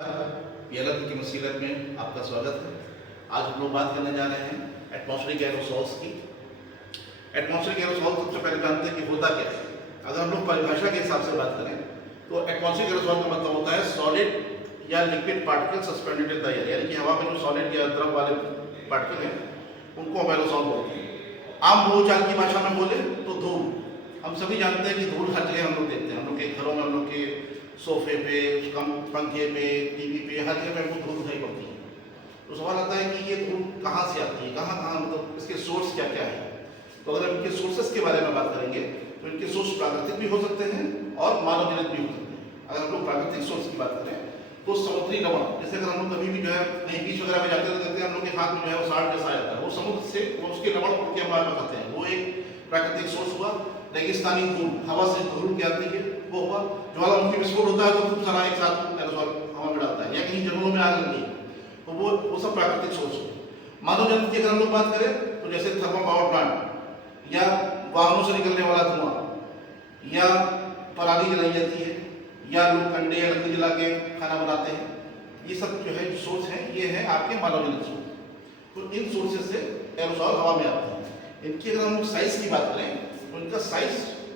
PLF की मसीलत में आपका स्वागत है। आज हम लोग बात करने जा रहे हैं एटमॉस्फेरिक एरोसॉल्स की। एटमॉस्फेरिक एरोसॉल सबसे पहले जानते हैं कि होता क्या है। अगर हम लोग परिभाषा के हिसाब से बात करें तो एटमॉस्फेरिक एरोसॉल का मतलब होता है सॉलिड या liquid particle suspended in the air, यानी कि हवा में जो सॉलिड या द्रव वाले पार्टिकल हैं उनको हम एरोसॉल बोलते हैं। आम बोलचाल की भाषा में बोले तो धूल। हम सभी जानते हैं कि धूल हर जगह हम लोग देखते हैं। हम लोग के घरों में, हम लोग के सोफे पे, पंखे पे, टीवी पे, हर जगह पे हमको धूल दिखाई पड़ती है। तो सवाल आता है कि ये धूल कहाँ से आती है, कहाँ कहाँ, मतलब इसके सोर्स क्या क्या है। तो अगर हम इनके सोर्सेस के बारे में बात करेंगे तो इनके सोर्स प्राकृतिक भी हो सकते हैं और मानव जनित भी हो सकते हैं। अगर हम लोग प्राकृतिक सोर्स की बात करें तो समुद्री लवण, जैसे अगर हम लोग कभी भी जो है कहीं बीच वगैरह में जाते रहते हैं, हम लोग के हाथ में जो है वो साल्ट जैसा आ जाता है, वो समुद्र से वो उसके लवण उड़ के हमारे पास आते हैं, वो एक प्राकृतिक सोर्स हुआ। रेगिस्तानी धूल, हवा से धूल के आती है, वो हुआ। ज्वालामुखी विस्फोट होता है तो खूब सारा एक साथ एरोसॉल हवा में डालता है, या कहीं जंगलों में आग लगी तो वो सब प्राकृतिक सोर्स है। मानव जनित की अगर हम लोग बात करें तो जैसे थर्मल पावर प्लांट या वाहनों से निकलने वाला धुआं, या पराली जलाई जाती है, या लोग कंडे या लकड़ी जला के खाना बनाते हैं, ये सब जो है सोर्स हैं, ये है आपके मानव जनित सोर्स। तो इन सोर्सेज से एरोसॉल हवा में आते हैं। इनकी अगर हम साइज की बात करें तो इनका साइज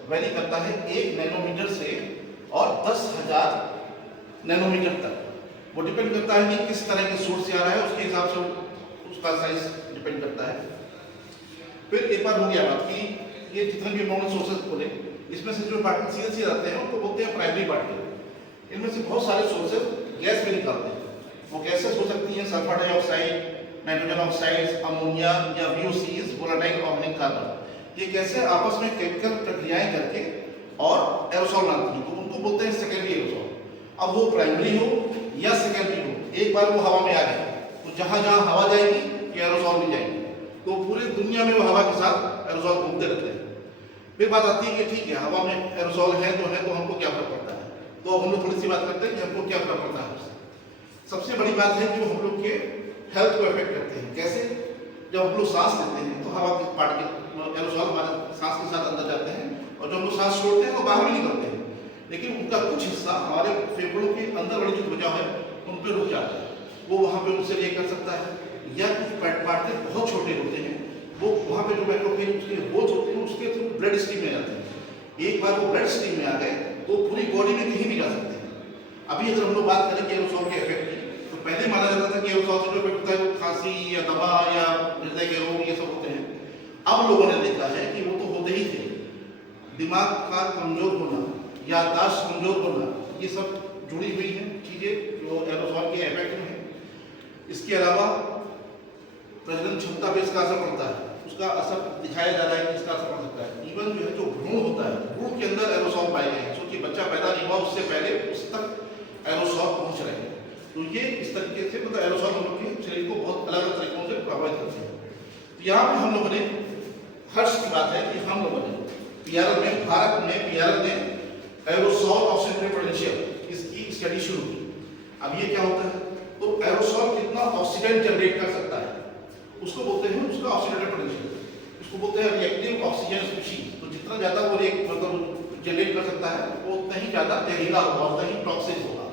वेरी करता है 1 नैनोमीटर से और 10,000 नैनोमीटर तक। वो डिपेंड करता है कि किस तरह के सोर्स से आ रहा है, उसके हिसाब से उसका साइज डिपेंड करता है। फिर एक बार हो गया बात कि ये जितने भी नॉन सोर्सेज बोले, इसमें से जो पार्टिकल सीधे सीधे आते हैं उनको बोलते हैं प्राइमरी पार्टिकल। इनमें से बहुत सारे सोर्सेज गैस में निकलते हैं। वो गैसेस हो सकती हैं sulphur dioxide, nitrogen oxides, ammonia या VOCs, वोलेटाइल ऑर्गेनिक कार्बन। ये कैसे आपस में केमिकल प्रक्रियाएं करके और एरोसॉल बनाती हैं, तो उनको बोलते हैं सेकेंडरी एरोसॉल। अब वो प्राइमरी हो या सेकेंडरी हो, एक बार वो हवा में आ गए तो जहां जहां हवा जाएगी ये एरोसॉल भी जाएंगे, तो पूरी दुनिया में वो हवा के साथ एरोसॉल घूमते रहते हैं। फिर बात आती है कि ठीक है, हवा में एरोसॉल है तो हमको क्या फर्क पड़ता है। तो अब हम लोग थोड़ी सी बात करते हैं कि हमको क्या फर्क पड़ता है उससे। सबसे बड़ी बात है कि वो हम लोग के हेल्थ को इफेक्ट करते हैं। कैसे? जब हम लोग सांस लेते हैं तो हवा के पार्टिकल एरोसॉल हमारे सांस के साथ अंदर जाते हैं, और जब हम लोग सांस छोड़ते हैं वो बाहर भी निकलते हैं, लेकिन उनका कुछ हिस्सा हमारे फेफड़ों के अंदर वाली जो त्वचा है उन पर रुक जाता है, वो वहाँ पे उनसे ये कर सकता है। या कुछ पार्टिकल बहुत छोटे होते हैं, वो वहाँ पे जो माइक्रोफेज उसके होल्स होते हैं उसके थ्रू ब्लड स्ट्रीम में जाते हैं। एक बार वो ब्लड स्ट्रीम में आ गए तो पूरी बॉडी में कहीं भी जा सकते हैं। अभी अगर हम लोग बात करें कि एरोसॉल के इफेक्ट की, तो पहले माना जाता था कि एरोसॉल से जो इफेक्ट होता है वो खांसी या दमा या हृदय के रोग ये सब होते हैं। अब लोगों ने देखा है कि वो तो होते ही थे। दिमाग का कमजोर होना, याददाश्त कमजोर होना, ये सब जुड़ी हुई हैं चीजें जो एरोसॉल के इफेक्ट में है। इसके अलावा प्रजनन क्षमता पे इसका असर पड़ता है, उसका असर दिखाया जा रहा है कि इसका असर पड़ सकता है। इवन जो है जो भ्रूण होता है, भ्रूण के अंदर एरोसॉल पाए गए हैं। सोचिए बच्चा पैदा नहीं हुआ उससे पहले उस तक एरोसॉल पहुंच रहे हैं। तो ये इस तरीके से मतलब एरोसॉल हम लोग के शरीर को बहुत अलग अलग तरीकों से प्रभावित करते हैं। तो यहाँ पे हम लोगों ने हर्ष की बात है कि हम लोगों ने पीआरएल में, भारत में पीआरएल ने एरोसॉल ऑक्सीडेटिव पोटेंशियल इसकी स्टडी शुरू की। अब ये क्या होता है, तो एरोसॉल कितना ऑक्सीजन जनरेट कर सकता है उसको बोलते हैं उसका ऑक्सीडेटिव पोटेंशियल। इसको बोलते हैं रिएक्टिव ऑक्सीजन स्पीशीज। तो जितना ज्यादा वो मतलब जनरेट कर सकता है वो उतना ही ज्यादा जहरीला होगा, उतना ही टॉक्सिक होगा।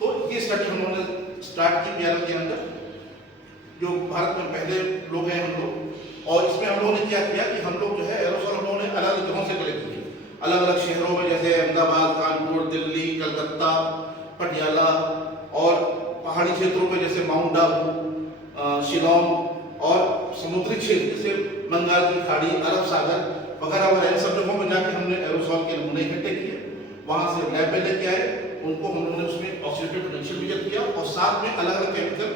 तो ये स्टडी हम लोगों ने स्टार्ट की पीआरएल के अंदर, जो भारत में पहले लोग हैं हम लोग। और इसमें हम लोगों ने क्या किया कि हम लोग जो है एरोसॉल हम लोगों ने अलग अलग जगहों से कलेक्ट किए, अलग अलग शहरों में, जैसे अहमदाबाद, कानपुर, दिल्ली, कलकत्ता, पटियाला, और पहाड़ी क्षेत्रों में जैसे माउंट आबू, शिलोंग, और समुद्री क्षेत्र जैसे बंगाल की खाड़ी, अरब सागर वगैरह वगैरह सब जगहों में जाके हमने एरोसॉल के नमूने इकट्ठे किए। वहां से लैब में लेके आए, उनको हम लोगों ने उसमें ऑक्सीडेटिव पोटेंशियल मेजर किया, और साथ में अलग अलग केमिकल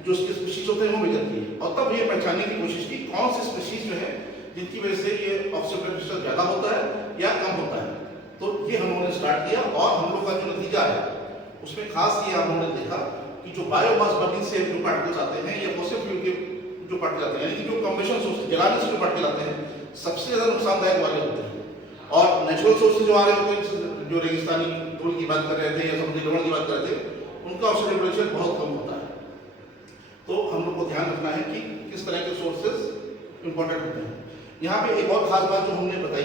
जो उसके स्पीशीज होते हैं वो मेजर किए, और तब ये पहचानने की कोशिश की कौन से स्पीशीज जो है जिनकी वजह से ये ऑक्सीडेटिव पोटेंशियल ज्यादा होता है या कम होता है। तो ये हम लोगों ने स्टार्ट किया, और हम लोग का जो नतीजा है उसमें खास ये हम लोगों ने देखा कि जो बायोमास बर्निंग से जो पार्टिकल्स आते हैं या फॉसिल फ्यूल के जो पार्टिकल आते हैं, यानी कि जो कंबशन सोर्स जलाने से जो पार्टिकल आते हैं, सबसे ज्यादा नुकसानदायक वाले होते हैं। और नेचुरल सोर्स से जो आ रहे होते हैं, जो रेगिस्तानी धूल की बात कर रहे थे या समुद्री लवण की बात कर रहे थे, उनका ऑक्सीडेटिव पोटेंशियल बहुत कम होता है। तो हम लोग को ध्यान रखना है कि किस तरह के सोर्सेज इंपॉर्टेंट होते हैं। यहाँ पे एक और खास बात जो हमने बताई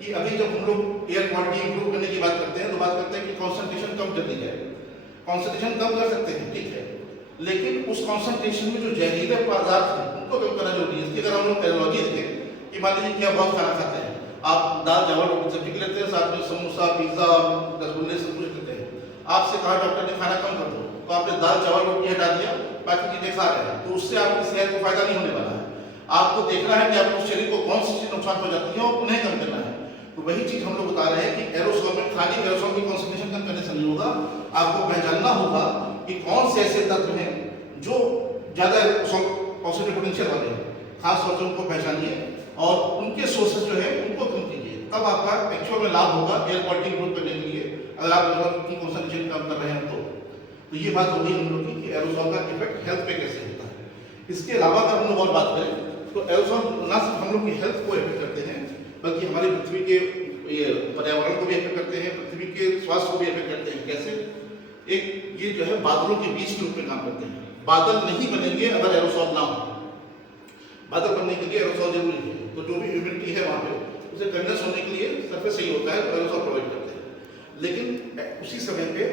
कि अभी जब हम लोग एयर क्वालिटी इंप्रूव करने की बात करते हैं तो बात करते हैं कि कॉन्सेंट्रेशन कम कर दी जाए। कॉन्सेंट्रेशन कम कर सकते हैं, ठीक है, लेकिन उस कॉन्सेंट्रेशन में जो जहरीले पदार्थ हैं उनको कम करना जरूरी है। इसकी अगर हम लोग टेक्नोलॉजी देखें कि मान लीजिए कि आप बहुत खाना खाते हैं, आप दाल चावल रोटी सब्जी लेते हैं, साथ में समोसा पिज्जा रसगुल्ले सब कुछ लेते हैं, आपसे कहा डॉक्टर ने खाना कम कर दो, तो आपने दाल चावल रोटी हटा दिया, बाकी चीजें खा रहे हैं, तो उससे आपकी सेहत को फायदा नहीं होने वाला है। आपको देखना है कि आपको शरीर को कौन सी चीज नुकसान पहुंचाती है और उन्हें कम करना है। तो वही चीज हम लोग बता रहे हैं कि एरोसोल में खाली एरोसोल की कॉन्सेंट्रेशन कम करने से नहीं होगा, आपको पहचानना होगा कि कौन से ऐसे तत्व हैं जो ज्यादा पॉजिटिव पोटेंशियल वाले हैं, खास तौर से उनको पहचानिए और उनके सोर्सेज जो है उनको कम कीजिए, तब आपका एक्चुअल में लाभ होगा एयर क्वालिटी इंप्रूव करने के लिए। अगर आप एरोसोल की कॉन्सेंट्रेशन कम कर रहे हैं तो ये बात होगी हम लोग की कि एरोसोल का इफेक्ट हेल्थ पे कैसे होता है। इसके अलावा अगर हम लोग और बात करें तो एरोसोल न सिर्फ हम लोग की हेल्थ को इफेक्ट करते हैं, बल्कि हमारी पृथ्वी के ये पर्यावरण को भी इफेक्ट करते हैं, पृथ्वी के स्वास्थ्य को भी इफेक्ट करते हैं। कैसे? एक ये जो है बादलों के बीच के रूप में काम करते हैं। बादल नहीं बनेंगे अगर एरोसोल ना हो। बादल बनने के लिए एरोसोल जरूरी है, तो जो भी ह्यूमिडिटी है वहाँ पे उसे कंडेंस होने के लिए सरफेस सही होता है, तो एरोसोल प्रोवाइड करते हैं। लेकिन उसी समय पे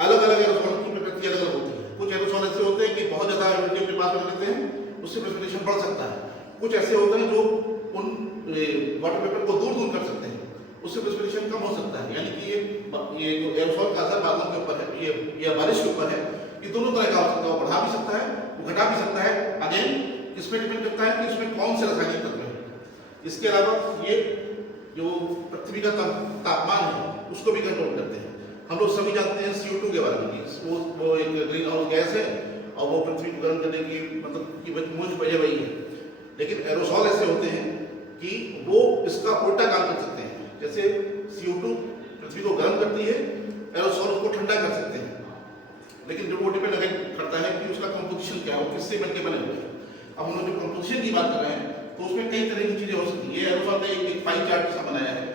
अलग अलग एरोसोल की प्रकृति अलग अलग होती है। कुछ एरोसोल ऐसे होते हैं कि बहुत ज़्यादा ह्यूमिडिटी अपने पास रख लेते हैं, उससे प्रेसिपिटेशन बढ़ सकता है। कुछ ऐसे होते हैं जो उन वाटर वेपर को दूर दूर कर सकते हैं, उससे प्रेसिपिटेशन कम हो सकता है। यानी कि ये जो एरोसोल का असर बादलों के ऊपर है, ये बारिश के ऊपर है, ये दोनों तरह का हो सकता है। वो बढ़ा भी सकता है, वो घटा भी सकता है। अगेन इसमें डिपेंड करता है कि उसमें कौन से रासायनिक तत्व हैं। इसके अलावा ये जो पृथ्वी का तापमान है उसको भी कंट्रोल करते हैं। हम लोग सभी जानते हैं CO2 के बारे में, वो एक ग्रीन हाउस गैस है और वो पृथ्वी को गर्म करने की मतलब की मूल वजह वही है। लेकिन एरोसोल ऐसे होते हैं कि वो इसका उल्टा काम कर सकते हैं। जैसे CO2 पृथ्वी को गर्म करती है, एरोसोल उसको ठंडा कर सकते हैं। लेकिन जो वो डिपेंड करता है कि उसका कंपोजिशन क्या हो, किससे मिलकर बने हुए हैं। अब हम लोग जो कंपोजिशन की बात कर रहे हैं तो उसमें कई तरह की चीजें हो सकती है। ये एरोसोल ने एक पाई चार्ट जैसा बनाया है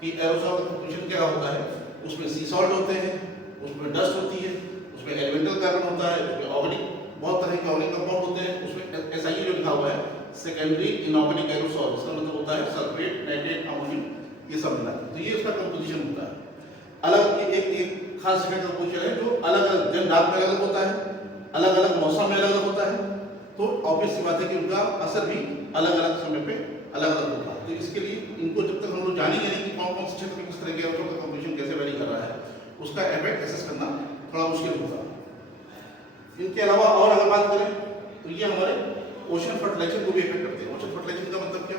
कि एरोसोल का कंपोजिशन क्या होता है। उसमें सी सॉल्ट होते हैं, उसमें डस्ट होती है, उसमें एलिमेंटल कार्बन होता है, उसमें ऑर्गेनिक बहुत तरह के ऑर्गेनिक कंपाउंड होते हैं। उसमें SiO जो लिखा हुआ है सेकेंडरी इनऑर्गेनिक एरोसोल, इसका मतलब होता है सल्फेट, नाइट्रेट, अमोनियम, ये सब मिला। तो ये उसका कंपोजिशन होता है। अलग एक खास जगह का कंपोजिशन है जो अलग अलग दिन रात में अलग होता है, अलग अलग मौसम में अलग होता है। तो ऑब्वियस सी बात है कि उनका असर भी अलग अलग समय पे अलग अलग होगा। तो इसके लिए इनको जब तक हम लोग जानेंगे नहीं कि कौन कौन से क्षेत्र में किस तरह के एरोसोल का कंपोजिशन कैसे वेरी कर रहा है, उसका इफेक्ट एसेस करना थोड़ा मुश्किल होगा। इनके अलावा और अगर बात करें तो ये हमारे ओशन फर्टिलाइजेशन को भी इफेक्ट करते हैं। ओशन फर्टिलाइजेशन का मतलब क्या?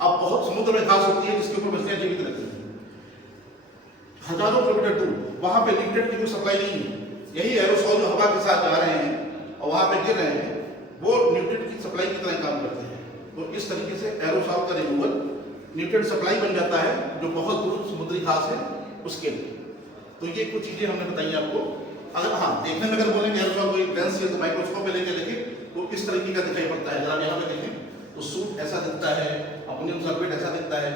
अब बहुत समुद्र में घास होती है जिसके ऊपर बस्तियां जीवित रहती हैं, हजारों किलोमीटर दूर, वहां पे न्यूट्रिएंट की कोई सप्लाई नहीं है। यही एरोसोल जो हवा के साथ जा रहे हैं और वहां पे गिर रहे हैं, वो न्यूट्रिएंट की सप्लाई की तरह काम करते हैं। तो इस तरीके से एरोसोल का रिमूवल न्यूट्रिएंट सप्लाई बन जाता है जो बहुत दूर समुद्री घास है उसके लिए। तो ये कुछ चीजें हमने बताई आपको। अगर हाँ देखने में अगर बोलेंगे एरोसोल कोई लेंस या तो माइक्रोस्कोप में लेके देखें तो इस तरीके का दिखाई पड़ता है। अगर आप यहाँ पे देखें तो सूट ऐसा दिखता है, अमोनियम सल्फेट ऐसा दिखता है,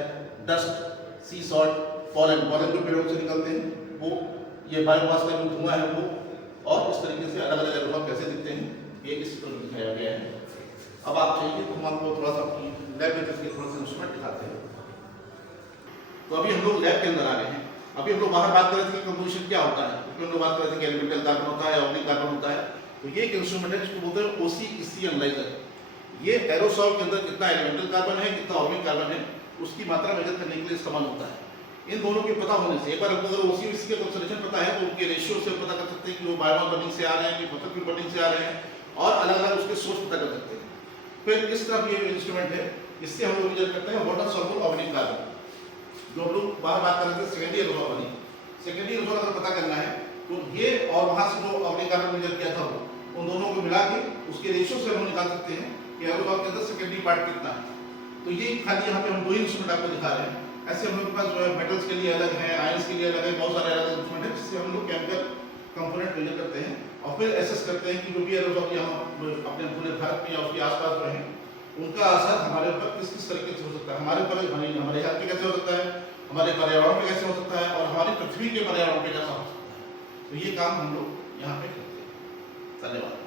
डस्ट, सी सॉल्ट, पॉलन जो पेड़ों से निकलते हैं वो, ये बायोमास का जो धुआं है वो, और इस तरीके से अलग अलग एरोसोल कैसे दिखते हैं ये इस पर दिखाया गया है। अब आप चाहिए तो हम आपको थोड़ा सा अपनी लैब में करके थोड़ा सा इंस्ट्रूमेंट दिखाते हैं। तो अभी हम लोग लैब के अंदर आ रहे हैं। अभी हम लोग बाहर बात कर रहे थे कि कंपोजिशन क्या होता है, उसमें हम लोग बात कर रहे थे कि एलिमेंटल कार्बन होता है, ऑर्गेनिक कार्बन होता है। तो ये एक इंस्ट्रूमेंट है जिसको बोलते हैं OC/EC एनालाइजर। ये एरोसोल के अंदर कितना एलिमेंटल कार्बन है, कितना ऑर्गेनिक कार्बन है, उसकी मात्रा मेजर करने के लिए इस्तेमाल होता है। इन दोनों के पता होने से एक बार हमको अगर OC/EC का कंसंट्रेशन पता है तो उनके रेशियो से पता कर सकते हैं कि वो बायोमास बर्निंग से आ रहे हैं कि फसल की बर्निंग से आ रहे हैं, और अलग अलग उसके सोर्स पता कर सकते हैं। फिर इस तरफ ये इंस्ट्रूमेंट है, इससे हम लोग मेजर करते हैं वाटर सॉल्युबल ऑर्गेनिक कार्बन, जो हम लोग बाहर बात कर रहे थे सेकेंडरी एरोसोल वाली। सेकेंडरी एरोसोल अगर पता करना है तो ये और वहां से जो ऑर्गेनिक कार्बन मेजर किया था उन दोनों को मिला के उसके रेशियो से हम निकाल सकते हैं कि एरोसोल के अंदर सेकेंडरी पार्ट कितना है। तो ये खाली यहाँ पे हम दो ही इंस्ट्रूमेंट आपको दिखा रहे हैं। ऐसे हम लोग के पास जो है मेटल्स के लिए अलग है, आयंस के लिए अलग है, बहुत सारे अलग इंस्ट्रूमेंट है जिससे हम लोग केमिकल कंपोनेंट मेजर करते हैं और फिर एसेस करते हैं कि जो भी एरोसोल यहाँ अपने पूरे भारत में या उसके आसपास जो है उनका असर हमारे ऊपर किस किस तरीके से हो सकता है, हमारे ऊपर हमारे हेल्थ पे कैसे हो सकता है, हमारे पर्यावरण पे कैसे हो सकता है, और हमारी पृथ्वी के पर्यावरण पे कैसा हो सकता है। तो ये काम हम लोग यहाँ पे करते हैं। धन्यवाद।